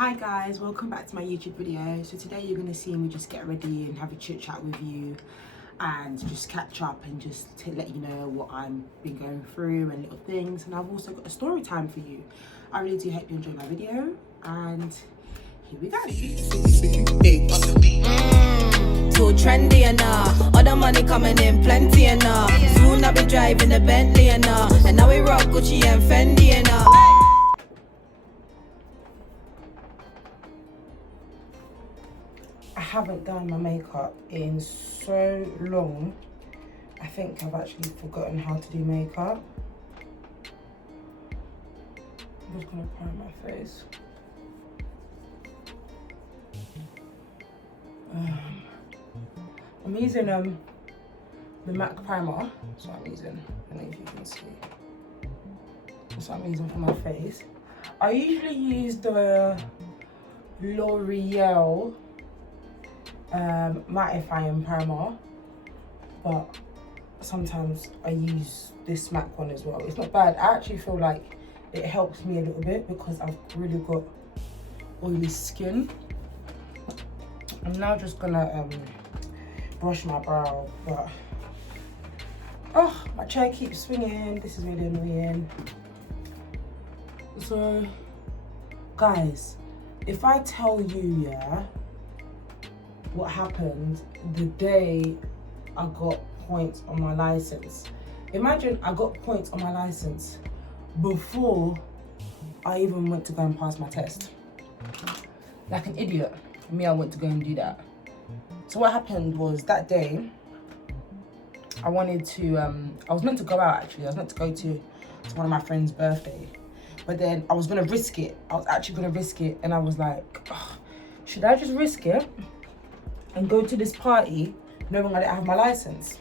Hi guys, welcome back to my YouTube video. So today you're going to see me just get ready and have a chit chat with you and just catch up and just to let you know what I've been going through and little things. And I've also got a story time for you. I really do hope you enjoy my video, and here we go. Too trendy enough, all the money coming in plenty enough. Soon I'll be driving a Bentley enough, and now we rock Gucci and Fendi enough. I haven't done my makeup in so long. I think I've actually forgotten how to do makeup. I'm just gonna prime my face. I'm using the MAC primer. That's what I'm using. I don't know if you can see. That's what I'm using for my face. I usually use the L'Oreal mattifying primer, but sometimes I use this MAC one as well. It's not bad. I actually feel like it helps me a little bit because I've really got oily skin. I'm now just gonna brush my brow, but oh, my chair keeps swinging. This is really annoying. So guys, if I tell you, yeah, what happened the day I got points on my license. Imagine I got points on my license before I even went to go and pass my test. Like an idiot, me, I went to go and do that. So what happened was that day, I wanted to, I was meant to go out actually. I was meant to go to one of my friend's birthday. But then I was gonna risk it. I was actually gonna risk it, and I was like, oh, should I just risk it and go to this party knowing I didn't have my license?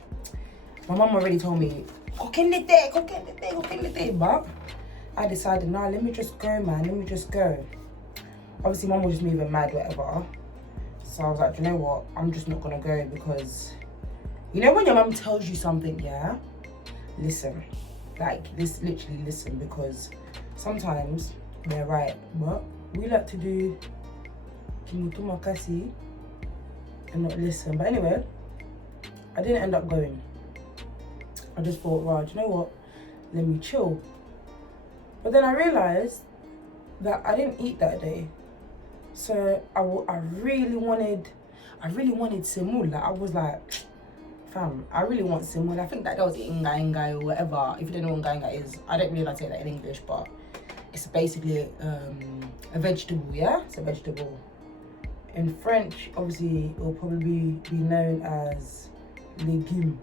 My mum already told me, go in the day, but I decided, nah, let me just go, man, let me just go. Obviously, mum was just moving mad, whatever. So I was like, you know what, I'm just not gonna go because, you know when your mum tells you something, yeah? Listen, like this, literally listen, because sometimes they're right, but we like to do kimutumakasi and not listen. But anyway, I didn't end up going. I just thought, right, you know what, let me chill. But then I realized that I didn't eat that day, so I really wanted simul. Like, I was like, fam, I really want simul. I think that was inga or whatever. If you don't know what inga is, I don't really like to say that in English, but it's basically a vegetable, yeah? It's a vegetable. In French, obviously, it will probably be known as légume.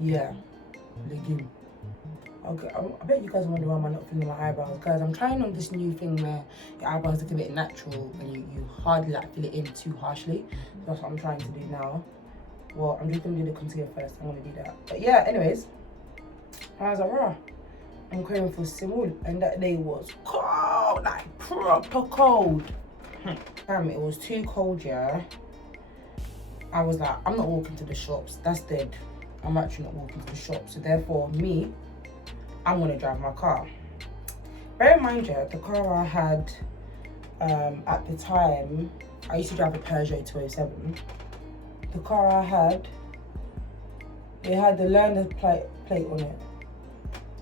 Yeah, légume. Okay, I bet you guys wonder why I'm not filling my eyebrows. Guys, I'm trying on this new thing where your eyebrows look a bit natural and you hardly like fill it in too harshly. So that's what I'm trying to do now. Well, I'm just gonna do the concealer first. I'm gonna do that. But yeah, anyways, I was like, raw. I'm craving for simul, and that day was cold, like proper cold. Damn, it was too cold, yeah. I was like, I'm not walking to the shops. That's dead. I'm actually not walking to the shops. So therefore, me, I'm gonna drive my car. Bear in mind, yeah, the car I had at the time, I used to drive a Peugeot 207. The car I had, it had the learner plate on it.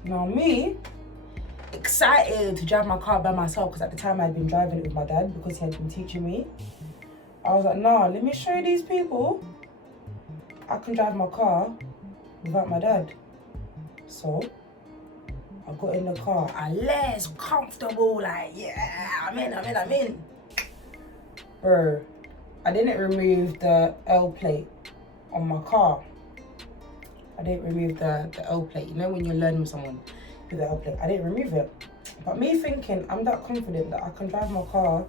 Now me, excited to drive my car by myself, because at the time I'd been driving it with my dad because he had been teaching me. I was like, nah, let me show you these people I can drive my car without my dad. So I got in the car and less comfortable, like, yeah, I'm in. Bro, I didn't remove the L plate on my car. I didn't remove the L plate. You know when you're learning with someone with the L plate, I didn't remove it. But me thinking I'm that confident that I can drive my car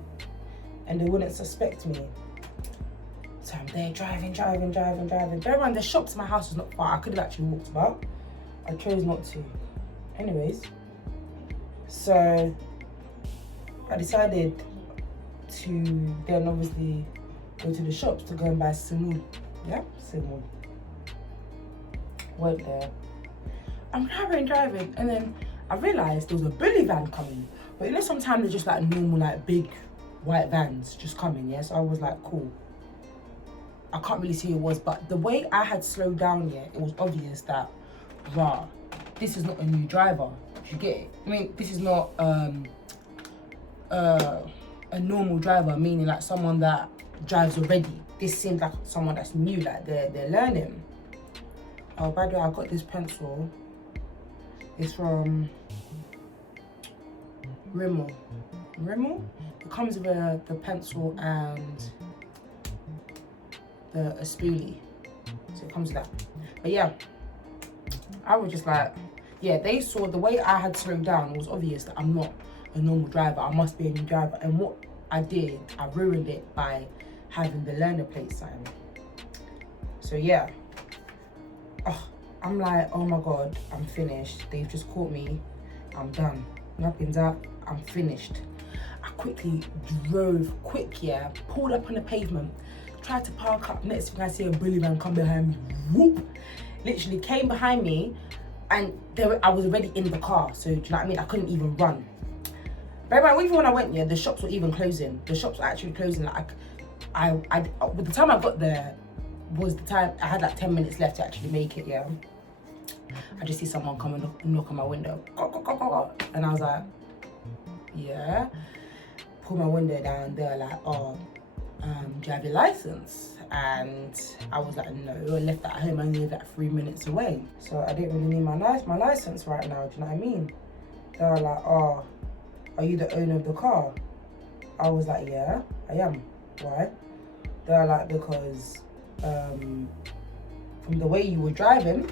and they wouldn't suspect me. So I'm there driving. Bear in mind, the shop to my house was not far. I could have actually walked about. I chose not to. Anyways, so I decided to then obviously go to the shops to go and buy simul. Yeah, simul. Went there. I'm driving, and then I realised there was a bully van coming. But you know, sometimes they're just like normal, like big white vans just coming, yeah? So I was like, cool. I can't really see who it was, but the way I had slowed down, yeah, it was obvious that, rah, this is not a new driver. Do you get it? I mean, this is not a normal driver, meaning like someone that drives already. This seems like someone that's new, like they're learning. Oh, by the way, I got this pencil. It's from Rimmel. It comes with the pencil and a spoolie. So it comes with that. But yeah, I was just like, yeah, they saw the way I had slowed down. It was obvious that I'm not a normal driver. I must be a new driver. And what I did, I ruined it by having the learner plate sign. So yeah, I'm like, oh my God, I'm finished. They've just caught me. I'm done. Nothing's up. I'm finished. I quickly drove, yeah, pulled up on the pavement, tried to park up. Next thing I see a bully man come behind me. Whoop! Literally came behind me, and I was already in the car. So do you know what I mean? I couldn't even run. But even when I went, yeah, the shops were even closing. The shops were actually closing. Like, by the time I got there, was the time I had like 10 minutes left to actually make it. Yeah, I just see someone come and knock on my window, and I was like, yeah. Pull my window down. They're like, oh, do you have your license? And I was like, no. I left that at home. I only live like 3 minutes away, so I didn't really need my license right now. Do you know what I mean? They were like, oh, are you the owner of the car? I was like, yeah, I am. Why? They were like, because from the way you were driving,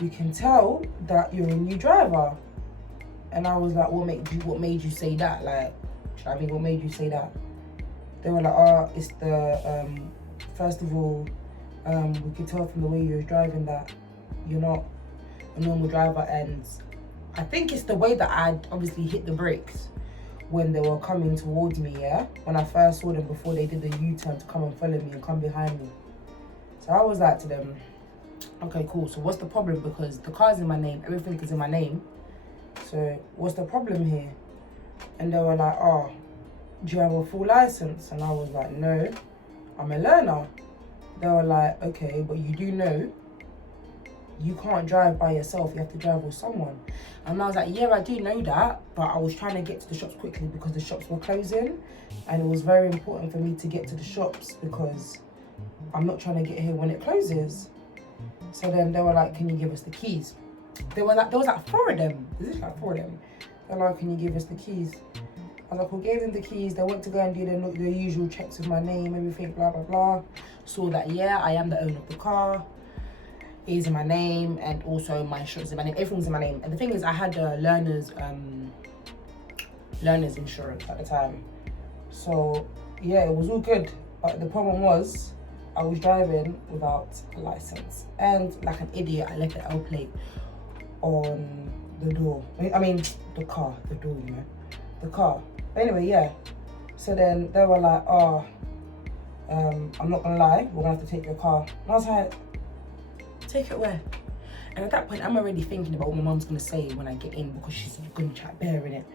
we can tell that you're a new driver. And I was like, what made you say that? Like, I mean, what made you say that? They were like, oh, it's the, first of all, we could tell from the way you're driving that you're not a normal driver. And I think it's the way that I'd obviously hit the brakes when they were coming towards me, yeah? When I first saw them before they did the U-turn to come and follow me and come behind me. So I was like to them, okay, cool. So what's the problem? Because the car's in my name, everything is in my name. So what's the problem here? And they were like, oh, do you have a full license? And I was like, no, I'm a learner. They were like, okay, but you do know you can't drive by yourself, you have to drive with someone. And I was like, yeah, I do know that, but I was trying to get to the shops quickly because the shops were closing, and it was very important for me to get to the shops because I'm not trying to get here when it closes. So then they were like, can you give us the keys? There was like 4 of them. There's like 4 of them. They're like, can you give us the keys? I was like, we gave them the keys. They went to go and do the usual checks with my name, everything, blah, blah, blah. Saw that, yeah, I am the owner of the car. It is in my name, and also my insurance is in my name. Everything's in my name. And the thing is, I had a learner's insurance at the time. So, yeah, it was all good. But the problem was, I was driving without a license. And like an idiot, I left the L plate on the door. I mean, the car, the door, you know, the car. Anyway, yeah. So then they were like, oh, I'm not gonna lie, we're gonna have to take your car. And I was like, take it where? And at that point, I'm already thinking about what my mom's gonna say when I get in because she's gonna chat bare in it.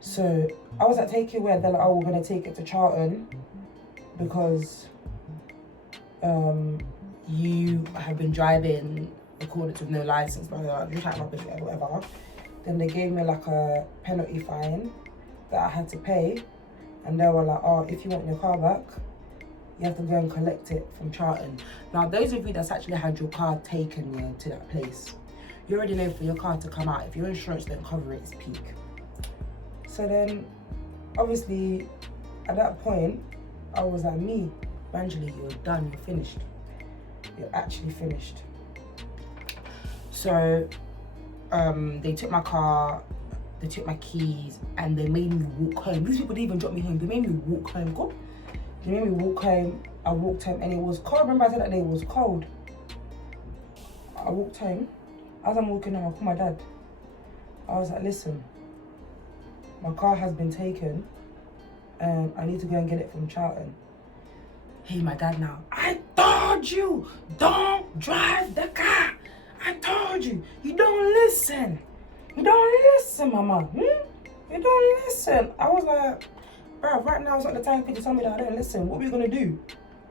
So I was like, take it where? They're like, oh, we're gonna take it to Charlton because you have been driving according to no license, blah, blah, blah, just like whatever. Then they gave me like a penalty fine that I had to pay, and they were like, oh, if you want your car back, you have to go and collect it from Charlton. Now, those of you that's actually had your car taken, yeah, to that place, you already know for your car to come out, if your insurance don't cover it, it's peak. So then, obviously, at that point, I was like, me, Angela, you're done, you're finished. You're actually finished. So, they took my car, they took my keys, and they made me walk home. These people didn't even drop me home, they made me walk home. Go. They made me walk home. I walked home and it was cold. Remember I said that day it was cold. I walked home. As I'm walking home, I called my dad. I was like, listen, my car has been taken and I need to go and get it from Charlton. Hey, my dad now, I told you, don't drive the car. I told you, you don't listen. You don't listen, mama. You You don't listen. I was like, bro, right now is not the time for you to tell me that I don't listen. What are we gonna do?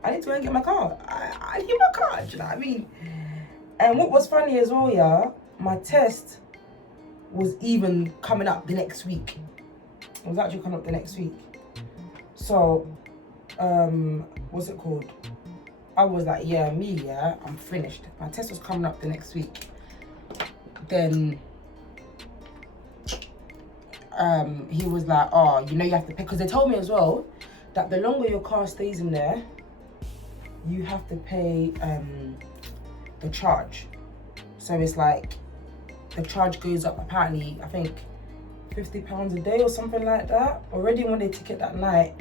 I need to go and get my car. I need my car, do you know what I mean? And what was funny as well, yeah, my test was even coming up the next week. It was actually coming up the next week. So, what's it called? I was like, yeah, I'm finished. My test was coming up the next week. Then, he was like, oh, you know you have to pay, because they told me as well that the longer your car stays in there, you have to pay the charge. So it's like, the charge goes up apparently, I think, £50 a day or something like that. Already when they took it that night,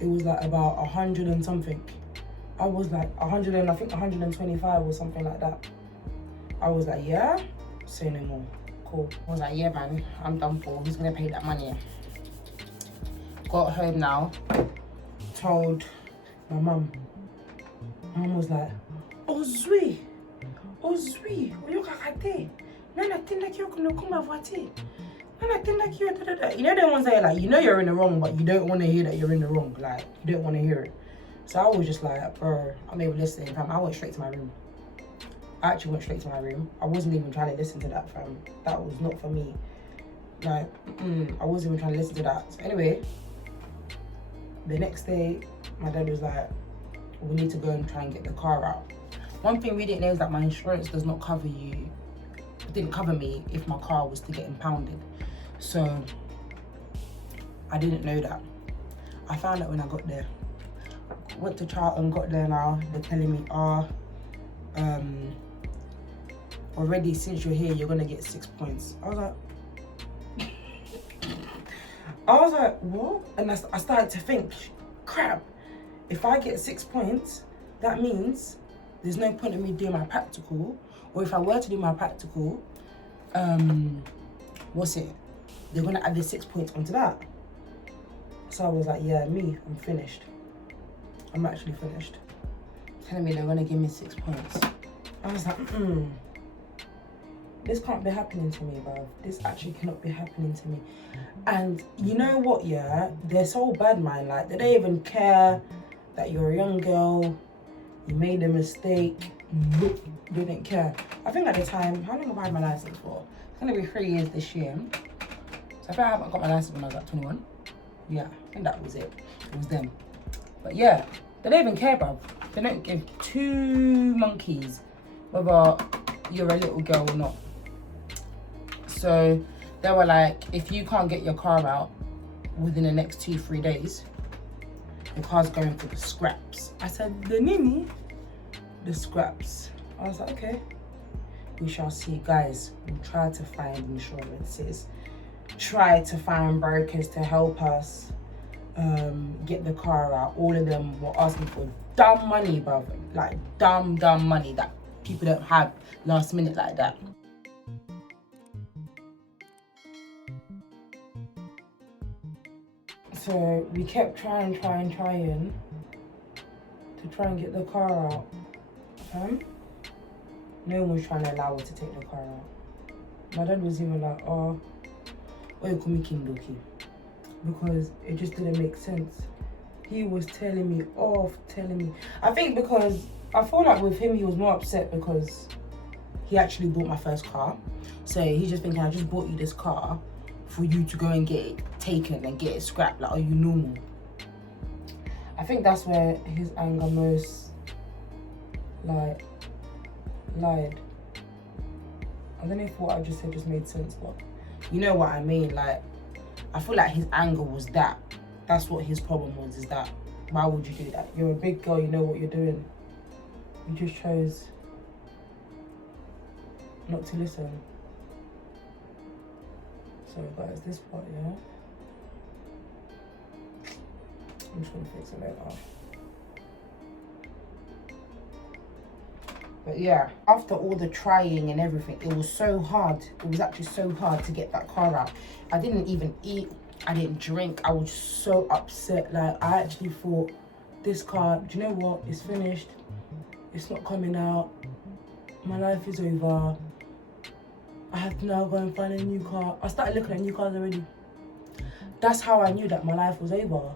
it was like about 100 and something. I was like 100 and I think 125 or something like that. I was like, yeah, say no more. Cool. I was like, yeah, man, I'm done for. Who's gonna pay that money? Got home now, told my mum. My mum was like, oh Zui, you kakate. Nana think like you're gonna come avati. Nana think like you're da da da. You know the ones that are like, you know you're in the wrong, but you don't want to hear that you're in the wrong. Like, you don't want to hear it. So I was just like, bro, I'm able to listen. Fam, I went straight to my room. I actually went straight to my room. I wasn't even trying to listen to that, fam. That was not for me. Like, I wasn't even trying to listen to that. So anyway, the next day, my dad was like, we need to go and try and get the car out. One thing we didn't know is that my insurance does not cover you. It didn't cover me if my car was to get impounded. So I didn't know that. I found out when I got there. Went to Charlton, got there now. They're telling me, already since you're here, you're gonna get 6 points. I was like, what? And I started to think, crap, if I get 6 points, that means there's no point in me doing my practical. Or if I were to do my practical, they're gonna add the 6 points onto that. So I was like, yeah, I'm finished. I'm actually finished. Telling me they're gonna give me 6 points. I was like, this can't be happening to me, bro. This actually cannot be happening to me. And you know what, yeah? They're so bad, man. Like, they don't even care that you're a young girl, you made a mistake, they didn't care. I think at the time, how long have I had my license for? It's gonna be 3 years this year. So I think I haven't got my license when I was like 21. Yeah, I think that was it. It was them. But yeah, they don't even care, bro. They don't give two monkeys whether you're a little girl or not. So they were like, if you can't get your car out within the next 2-3 days, your car's going for the scraps. I said, the nini? The scraps. I was like, okay, we shall see. Guys, we'll try to find insurances, try to find brokers to help us get the car out. All of them were asking for dumb money, bruv. Like dumb money that people don't have last minute like that. So we kept trying to try and get the car out. No one was trying to allow her to take the car out. My dad was even like, oh, why you call me Kindoki? Because it just didn't make sense. He was telling me off, I think because I feel like with him he was more upset because he actually bought my first car. So he's just thinking, I just bought you this car for you to go and get it taken and get it scrapped. Like, are you normal? I think that's where his anger most lied. I don't know if what I just said just made sense, but you know what I mean. Like, I feel like his anger was that. That's what his problem was, is that why would you do that? You're a big girl, you know what you're doing. You just chose not to listen. So guys, this part, yeah, I'm just gonna fix it later. But yeah, after all the trying and everything, it was so hard. It was actually so hard to get that car out. I didn't even eat, I didn't drink. I was so upset. Like, I actually thought, this car, do you know what? It's finished. It's not coming out. My life is over. I have to now go and find a new car. I started looking at new cars already. that's how I knew that my life was over.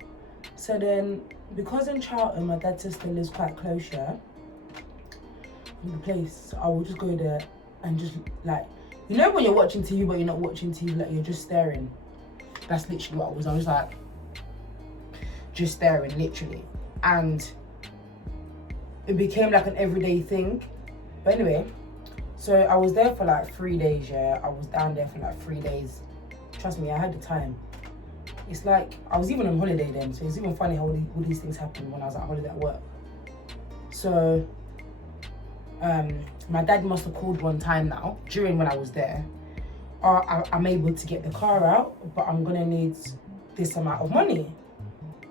So then, because in Charlton, my dad's sister lives quite close, yeah, in the place, I would just go there and just like, you know when you're watching TV but you're not watching TV, like you're just staring. That's literally what I was. I was like, just staring, literally. And it became like an everyday thing. But anyway, so I was there for like 3 days, yeah. I was down there for like 3 days. Trust me, I had the time. It's like, I was even on holiday then, so it's even funny how all these things happened when I was at holiday at work. So, my dad must have called one time now, during when I was there. I'm able to get the car out, but I'm gonna need this amount of money.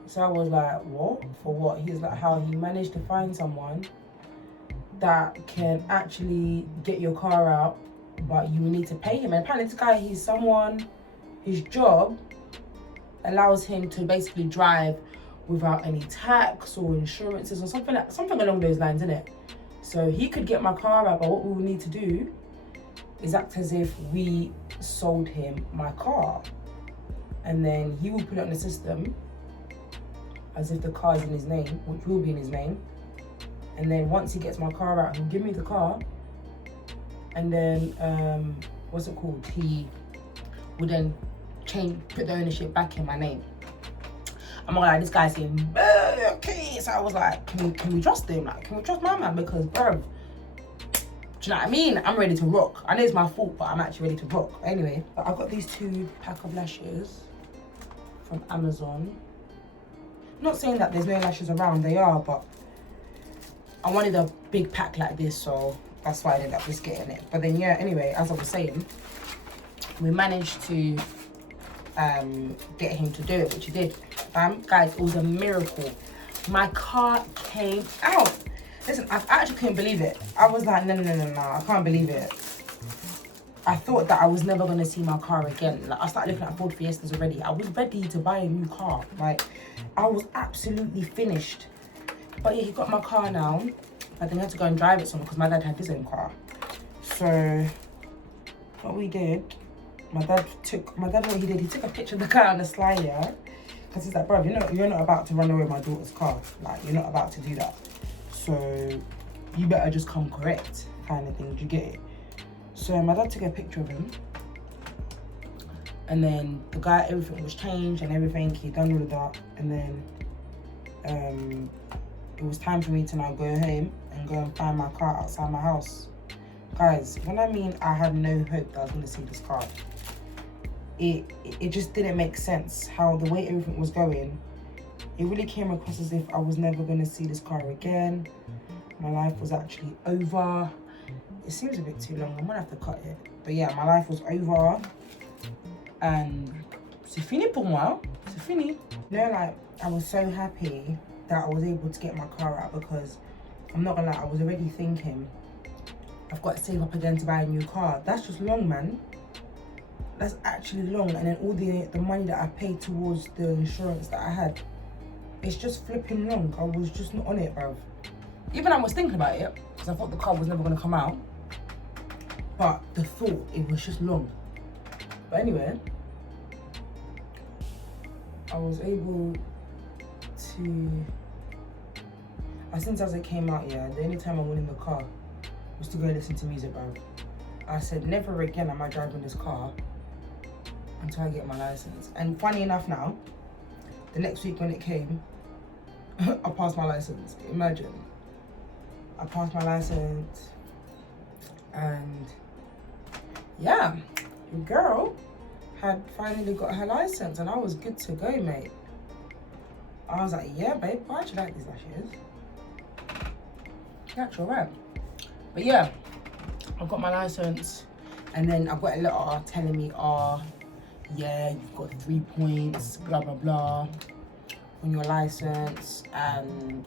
So I was like, what? For what? He's like, how he managed to find someone that can actually get your car out, but you need to pay him. And apparently this guy, his job allows him to basically drive without any tax or insurances or something along those lines, innit? So he could get my car out, but what we will need to do is act as if we sold him my car. And then he will put it on the system as if the car is in his name, which will be in his name. And then once he gets my car out, he'll give me the car. And then, he would then put the ownership back in my name. I'm not gonna lie, this guy's saying, okay. So I was like, can we trust him? Like, can we trust my man? Because, bro, do you know what I mean? I'm ready to rock. I know it's my fault, but I'm actually ready to rock. Anyway, I got these 2 pack of lashes from Amazon. Not saying that there's no lashes around, they are, but I wanted a big pack like this, so that's why I ended up just getting it. But then, yeah, anyway, as I was saying, we managed to get him to do it, which he did. Guys, it was a miracle. My car came out. Listen, I actually couldn't believe it. I was like, no, I can't believe it. I thought that I was never gonna see my car again. Like, I started looking at Ford Fiestas already. I was ready to buy a new car. Like, I was absolutely finished. But yeah, he got my car now. But then I had to go and drive it somewhere because my dad had his own car. So what we did, my dad what he did, he took a picture of the car on the slide, yeah. Because he's like, bro, you're not about to run away with my daughter's car. Like, you're not about to do that. So you better just come correct, kind of thing. Do you get it? So my dad took a picture of him. And then the guy, everything was changed and everything. He done all of that. And then it was time for me to now go home and go and find my car outside my house. Guys, when I mean I had no hope that I was going to see this car, it just didn't make sense how the way everything was going. It really came across as if I was never going to see this car again. My life was actually over. It seems a bit too long. I'm going to have to cut it. But yeah, my life was over. And c'est fini pour moi. C'est fini. You know, like, I was so happy that I was able to get my car out because I'm not gonna lie, I was already thinking, I've got to save up again to buy a new car. That's just long, man. That's actually long. And then all the money that I paid towards the insurance that I had, it's just flipping long. I was just not on it, bro. Even I was thinking about it because I thought the car was never gonna come out. But the thought, it was just long. But anyway, I was able to, as soon as it came out, yeah, the only time I went in the car was to go listen to music, bro. I said, never again am I driving this car until I get my license. And funny enough now, the next week when it came, I passed my license. Imagine. I passed my license and yeah, your girl had finally got her license and I was good to go, mate. I was like, yeah, babe, why'd you like these lashes? Yeah, you're right. But yeah, I got my license and then I got a letter telling me, yeah, you've got 3 points, blah, blah, blah, on your license. And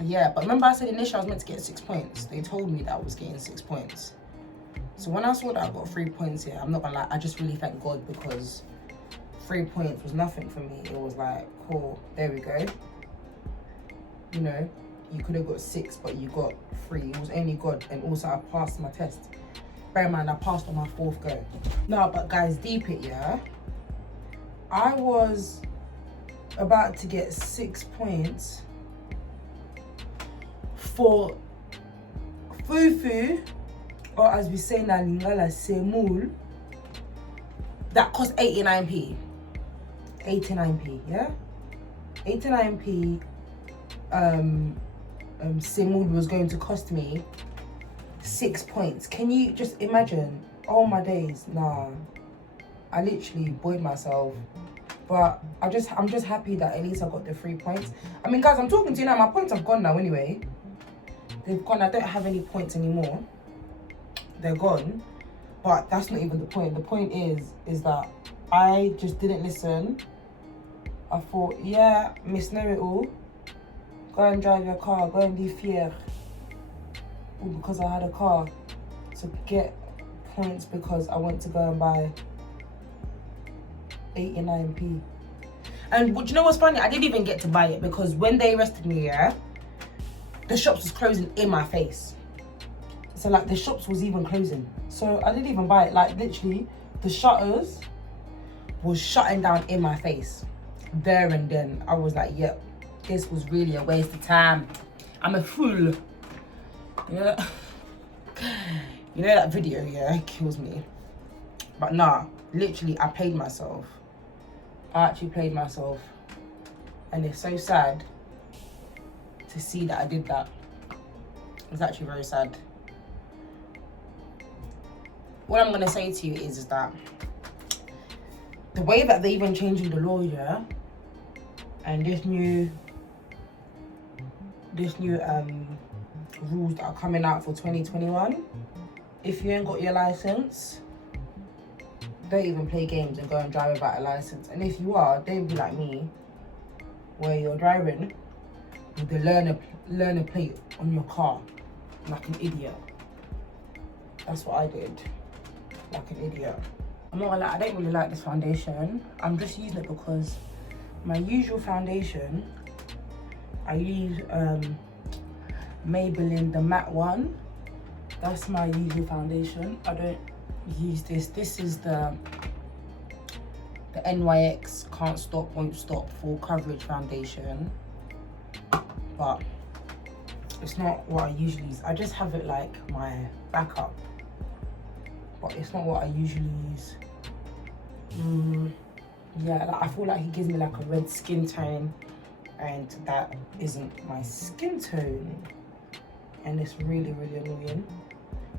yeah, but remember I said initially I was meant to get 6 points. They told me that I was getting 6 points. So when I saw that I got 3 points here, I'm not gonna lie, I just really thank God because 3 points was nothing for me. It was like, cool, there we go. You know, you could have got 6, but you got 3. It was only God. And also I passed my test. Bear in mind, I passed on my 4th go. No, but guys, deep it, yeah. I was about to get 6 points for Fufu, or as we say in Lingala, Semul, that cost 89p. 89p, yeah? 89p Semul was going to cost me 6 points. Can you just imagine? Oh my days, nah. I literally bored myself. But I'm just happy that at least I got the 3 points. I mean, guys, I'm talking to you now. My points have gone now anyway. They've gone. I don't have any points anymore. They're gone. But that's not even the point. The point is that I just didn't listen. I thought, yeah, Miss Know-It-All, go and drive your car. Go and be fier. All because I had a car. To get points because I went to go and buy 89p. And do you know what's funny? I didn't even get to buy it because when they arrested me, yeah, the shops was closing in my face. So like the shops was even closing. So I didn't even buy it. Like literally the shutters was shutting down in my face. There and then I was like, yep, this was really a waste of time. I'm a fool. You know that video, yeah, it kills me. But nah, literally I played myself. I actually played myself. And it's so sad to see that I did that. It's actually very sad. What I'm gonna say to you is that the way that they're even changing the law, yeah, and this new rules that are coming out for 2021, if you ain't got your license, don't even play games and go and drive without a license. And if you are, don't be like me, where you're driving with the learner plate on your car like an idiot. That's what I did, like an idiot. I'm not gonna lie, I don't really like this foundation. I'm just using it because my usual foundation, I use Maybelline, the matte one. That's my usual foundation. I don't use this. This is the NYX Can't Stop, Won't Stop full coverage foundation. But it's not what I usually use. I just have it like my backup. But it's not what I usually use. Yeah, like I feel like he gives me like a red skin tone, and that isn't my skin tone. And it's really, really annoying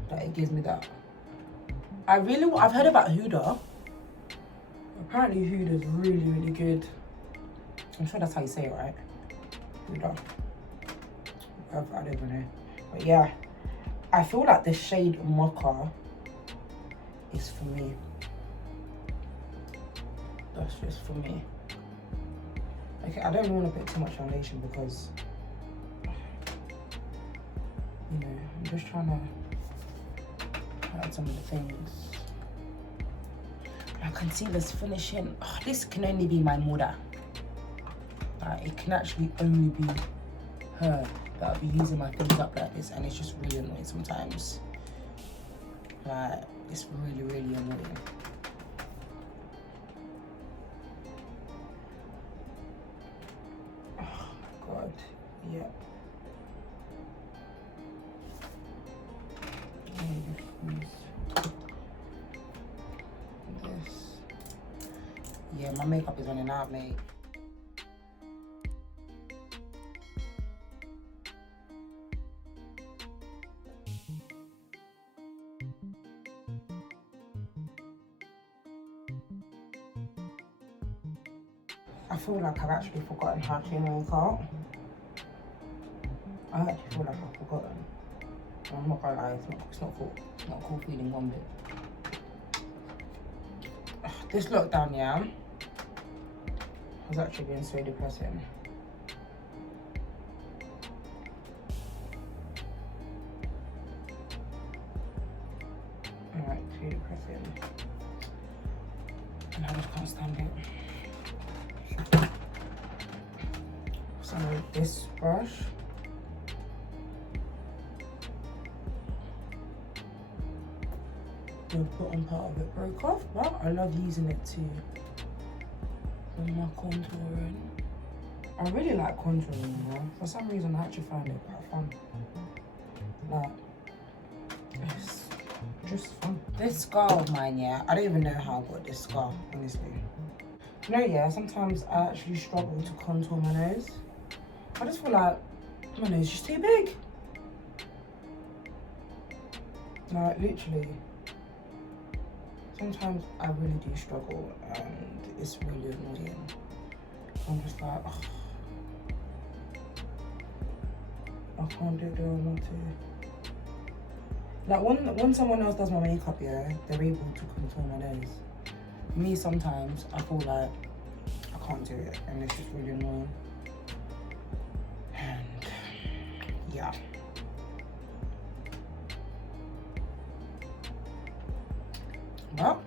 that it gives me that. I've heard about Huda. Apparently Huda's really, really good. I'm sure that's how you say it, right? Huda. I don't even know. But yeah, I feel like the shade Mocha is for me. That's just for me. Okay, I don't want to put too much foundation because, you know, I'm just trying to add some of the things. My concealer's finishing. Oh, this can only be my mother. It can actually only be her that I'll be using my things up like this, and it's just really annoying sometimes. Like, it's really, really annoying. Oh God, yeah. This. Yeah, my makeup is running out, mate. I feel like I've actually forgotten how to make up. I actually feel like I've forgotten. I'm not gonna lie, it's not cool. It's not cool feeling one bit. This lockdown, yeah, has actually been so depressing. Alright, too depressing. And I just can't stand it. So this brush, the bottom part of it broke off, but I love using it to And my contouring. I really like contouring, you know. For some reason, I actually find it quite fun. Like, it's just fun. This scar of mine, yeah, I don't even know how I got this scar, honestly. You know, yeah, sometimes I actually struggle to contour my nose. I just feel like my nose is just too big. Like, literally. Sometimes I really do struggle and it's really annoying. I'm just like, oh, I can't do it the way I want to. Like when someone else does my makeup, yeah, they're able to contour my nose. Me, sometimes I feel like I can't do it and it's just really annoying. And yeah. But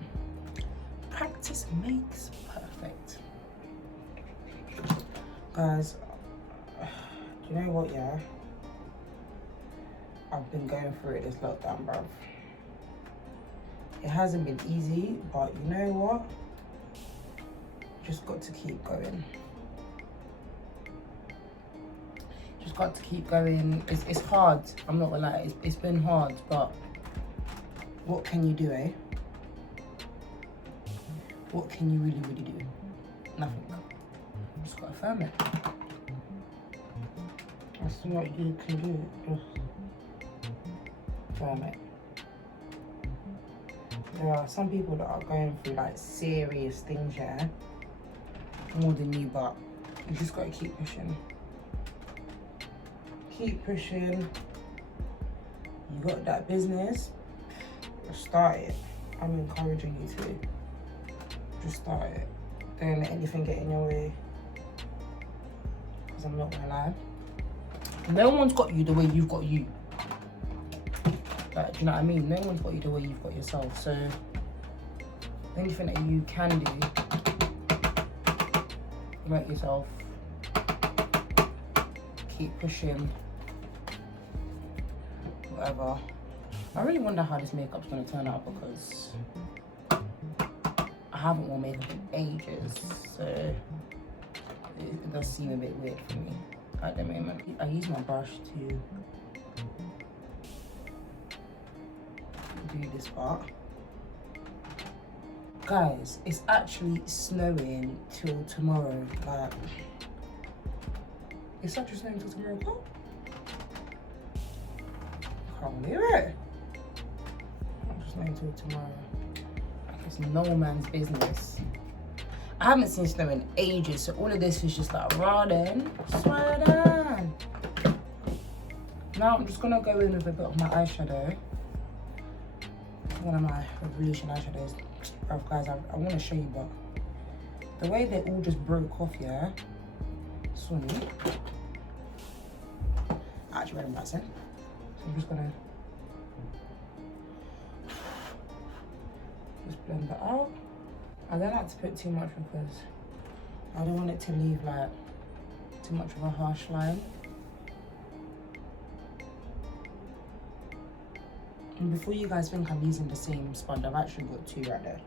practice makes perfect. Guys, do you know what, yeah? I've been going through it this lockdown, bruv. It hasn't been easy, but you know what? Just got to keep going. Just got to keep going. It's hard, I'm not gonna lie, it's been hard, but what can you do, eh? What can you really, really do? Nothing. Just gotta firm it. That's what you can do. Just firm it. There are some people that are going through like serious things, yeah, more than you, but you just gotta keep pushing. Keep pushing. You got that business, start it. I'm encouraging you to. Just start it. Don't let anything get in your way. Because I'm not gonna lie, no one's got you the way you've got you. Like, do you know what I mean? No one's got you the way you've got yourself. So anything that you can do, promote yourself. Keep pushing. Whatever. I really wonder how this makeup's gonna turn out because I haven't worn makeup in ages, so it does seem a bit weird for me at the moment. I use my brush to do this part. Guys, it's actually snowing till tomorrow. Like, it's actually snowing till tomorrow. What? I can't believe it. It's actually snowing till tomorrow. It's no man's business. I haven't seen snow in ages, so all of this is just like running. Swear down. Now I'm just gonna go in with a bit of my eyeshadow. One of my Revolution eyeshadows. Oh, guys, I want to show you, but the way they all just broke off, yeah. Sorry. Actually, very embarrassing. So I'm just gonna blend that out. I don't like to put too much because I don't want it to leave like too much of a harsh line. And before you guys think I'm using the same sponge, I've actually got two right there.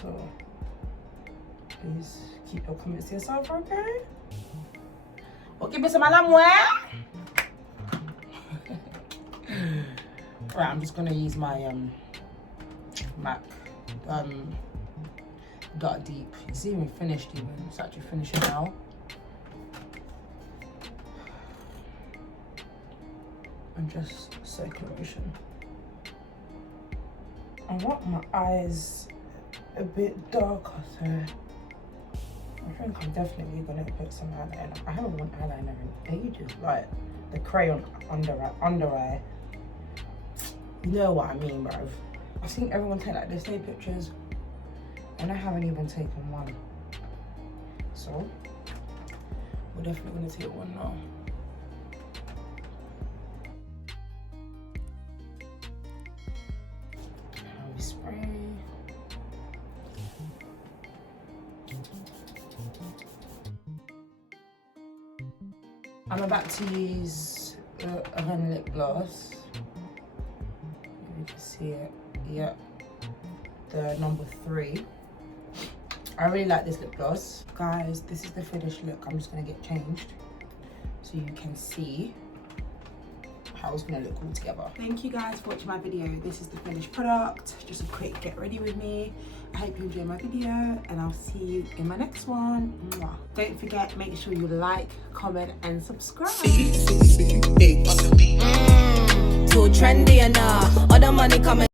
So please keep your comments to yourself, okay? Okay, bisa malam Right, I'm just gonna use my MAC Dark Deep. It's even finished even. It's actually finishing now. And just circular motion. I want my eyes a bit darker, so I think I'm definitely gonna put some eyeliner. I haven't worn eyeliner in ages, like the crayon under eye. You know what I mean, bruv. I've seen everyone take like their stay pictures and I haven't even taken one. So we're definitely gonna take one now. Now we spray. I'm about to use a Ren lip gloss. You can see it. Yep. The number 3. I really like this lip gloss. Guys, this is the finished look. I'm just gonna get changed so you can see how it's gonna look all together. Thank you guys for watching my video. This is the finished product. Just a quick get ready with me. I hope you enjoyed my video and I'll see you in my next one. Mwah. Don't forget, make sure you like, comment and subscribe. Too trendy enough. All the money coming.